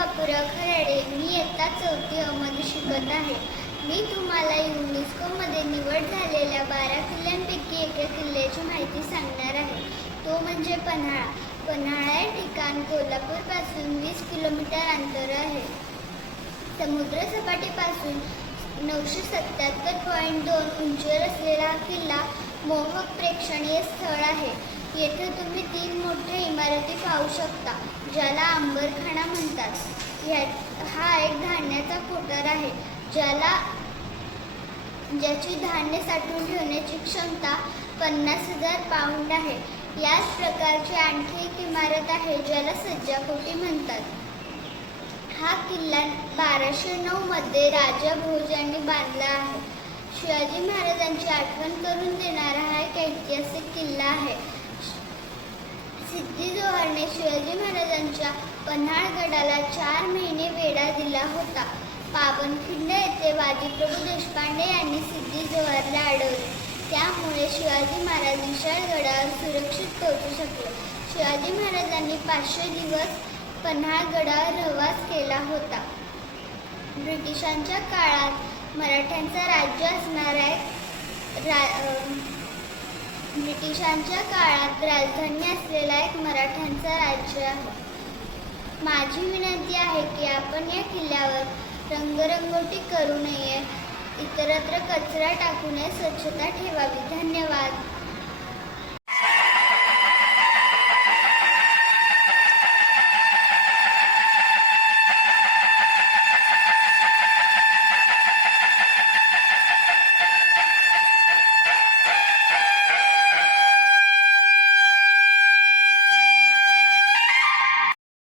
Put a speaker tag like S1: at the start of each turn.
S1: खराडे मी येता चौथी अमध्ये शिकत आहे. मी तुम्हाला युनेस्कोमध्ये निवड झालेल्या बारा किल्ल्यांपैकी एका किल्ल्याची माहिती सांगणार आहे. तो म्हणजे पन्हाळा. पन्हाळा हे ठिकाण कोल्हापूरपासून वीस किलोमीटर अंतर आहे. समुद्रसपाटीपासून नऊशे सत्याहत्तर पॉईंट दोन उंचीवर असलेला हा किल्ला मोहक प्रेक्षणीय स्थळ आहे. येथे तुम्ही तीन मोठे पाहू शकता ज्याला अंबरखाना म्हणतात. या हा एक धान्याचा कोटर आहे ज्याला ज्याची धान्य साठवून ठेवण्याची क्षमता पन्नास हजार पाऊंड आहे. याच प्रकारची आणखी एक इमारत आहे ज्याला सज्जाकोटी म्हणतात. हा किल्ला बाराशे नऊमध्ये राजा भोज यांनी बांधला आहे. शिवाजी महाराजांची आठवण करून देणारा हा एक ऐतिहासिक किल्ला आहे. सिद्धी जोहरने शिवाजी महाराजांच्या पन्हाळगडाला चार महिने वेढा दिला होता. पावनखिंड येथे बाजीप्रभू देशपांडे यांनी सिद्धी जोहरला अडवले. त्यामुळे शिवाजी महाराज विशाळगडावर सुरक्षित पोहोचू शकले. शिवाजी महाराजांनी पाचशे दिवस पन्हाळगडावर रहवास केला होता. ब्रिटिशांच्या काळात मराठ्यांचा राज्य असणारा रा ब्रिटिशांच्या काळात राजधानी असलेला एक मराठ्यांचा राज्य आहे. माझी विनंती आहे की आपण या किल्ल्यावर रंगरंगोटी करू नये इतरत्र कचरा टाकू नये स्वच्छता ठेवावी. धन्यवाद.